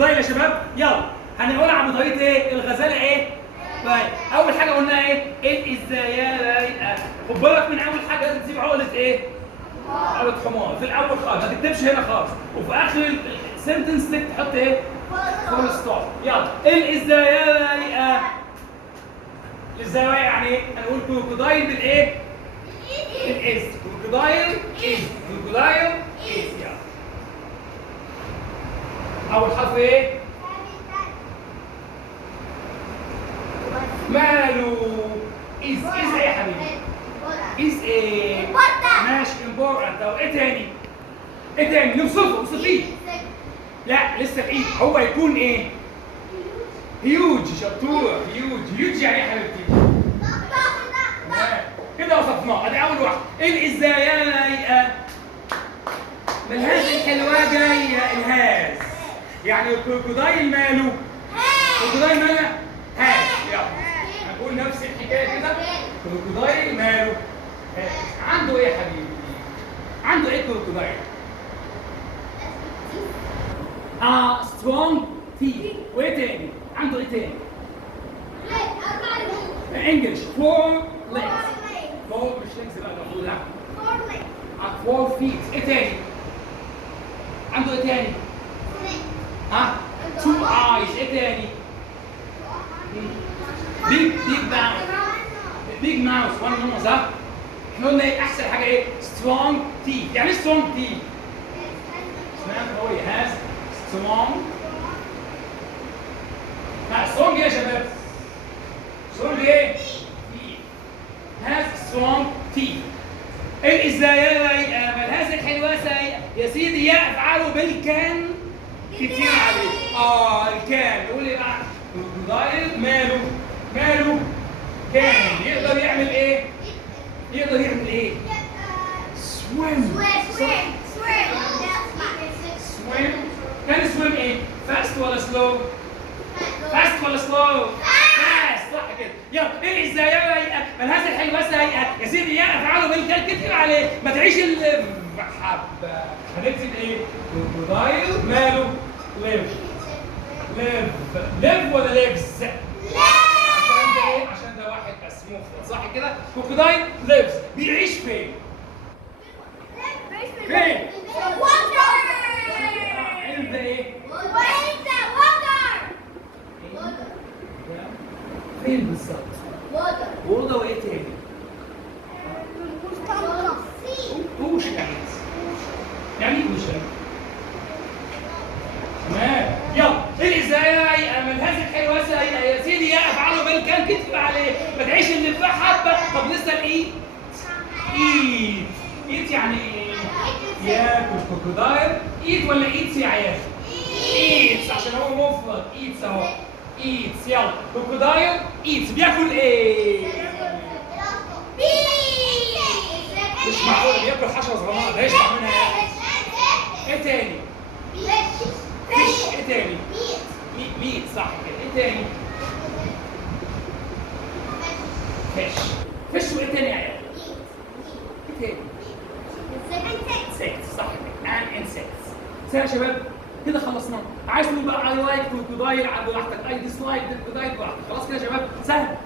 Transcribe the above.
طيب يا شباب يلا هنقولها بطريقه ايه؟ الغزاله ايه؟ طيب اول حاجه قلناها ايه الازاي. خد بالك من اول حاجه لازم تسيب عقله ايه؟ عقله حمار في الاول خالص، ما تكتبش هنا خالص، وفي اخر السنتنس تحط ايه؟ فول ستوب. يلا الازاي. الازاي يعني ايه؟ هنقول كروكودايل بالايه؟ بالاز. كروكودايل از. كروكودايل از. يلا اول حرف ايه؟ ماله؟ از ايه يا حبيبي؟ از ايه؟ ماشي امبورتنت. طب ايه تاني؟ ايه تاني؟ نوصفه، اوصفيه. لا لسه في ايد. هو يكون ايه؟ هيوج. شطوره. هيوج. هيوج يعني ايه يا حبيبتي؟ كده وصفناه. ادي اول واحده. الازاي ملهاش الحلوه جايه الهاز. يعني الكروكودايل ماله؟ الكروكودايل ماله؟ هاز. يلا هنقول نفس الحكايه كده. كروكودايل ماله؟ هاز. عنده ايه يا حبيبي؟ عنده ايه كروكودايل؟ سترونج تيث. وايه تاني؟ عنده ايه تاني؟ انجلش. فور ليجز. فور مش ليجز بقى المفروض. ها؟ فور فيت. ايه تاني؟ عنده ايه تاني؟ تو ايز. ايه تاني؟ بيج ماوث. بيج ماوث. وان نوز. ها؟ احنا قلنا ايه احسن حاجه ايه؟ سترونج تيث. يعني ايه سترونج تيث؟ اسمها هو هاز سترونج. سترونج ايه يا شباب؟ سترونج ايه؟ هاز سترونج تيث. الازاي ملهاش الحلوه سيئه يا سيدي. يفعل بالكان كتير عليه. الكان يقول ايه بقى؟ كروكودايل ماله؟ ماله؟ كان يقدر يعمل ايه؟ يقدر يعمل ايه؟ سويم. سويم. كان سويم ايه؟ فاست ولا سلو؟ فاست ولا سلو؟ فاست. صح كده. يلا ايه ازاي ملهاش الحلوه سيئه يا سيدي. يفعل بالكان كتير عليه. ما تعيش حبه. هنكتب ايه؟ كروكودايل ماله؟ ليف. ليف. ليف ولا ليفز؟ عشان ده ايه؟ عشان ده واحد بس مفرد. صح كده؟ كروكودايل ليفز. بيعيش فين؟ فين؟ in the ايه؟ فين بالظبط؟ ووضع وايه تاني؟ اوشن. يعني ايه اوشن؟ تمام. يلا الازاي ملهاش الحلوه سيئه يا سيدي. يفعل بالكان كتب عليه. ما تعيش اللي فيها حبه. طب لسه الايت. ايت. ايت يعني ايه؟ ياكل. كروكودايل ايت ولا ايتس يا عيال؟ ايتس عشان هو مفرد. ايتس اهو. ايتس. يلا كروكودايل ايتس. بياكل ايه؟ مش معقول بياكل حشره صغيره. ده يشبع منها. ايه تاني؟ فيش. ايه تاني؟ ميت. صح كده. ايه تاني؟ فيش. فيش. وايه تاني يا عيال؟ ايه تاني؟ انسكتس. صح كده. انسكتس. سهل يا شباب؟ كده خلصنا. عايز تقول بقى اي لايك كروكودايل على براحتك، اي ديسلايك كروكودايل براحتك. خلاص كده يا شباب؟ سهل.